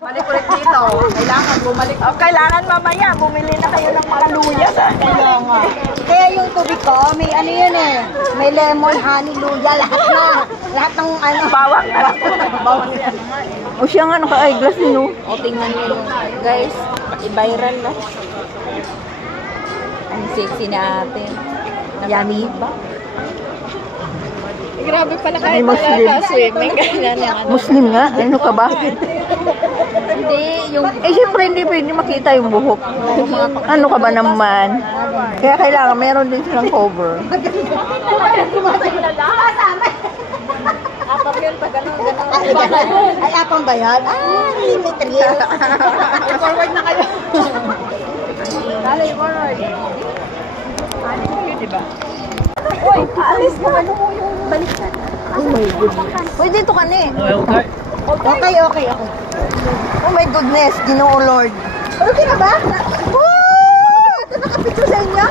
Balik ulit dito. Kailangan bumalik. Oh, kailangan mamaya, bumili na kayo ng mga luya. Kaya nga. Kaya yung tubig ko, may ano yun eh. May lemon, honey, luya, lahat na. Lahat ng ano. Bawang na lang. Bawang. O siya nga, naka-eyeglass niyo. O, tingnan nyo guys. I-viral na. Ang sexy na ate. Yummy. Grabe pala kahit Muslim. swimming. Muslim nga? Ano ka ba? Hindi, yung... Eh, siyempre hindi pwede makita yung buhok. Ano ka ba naman? Kaya kailangan meron din silang cover. Apap yun pa gano'n. Ay, apang ba yan? Ay, may thrill. Forward na kayo. Dali, forward. Diba? Uy, alis mo. Ano mo yung balikan? Oh my goodness. Uy, dito ka na eh. Okay. Oh my goodness, Ginoo Lord. Okay na ba? Ito nakapicture sa inyo?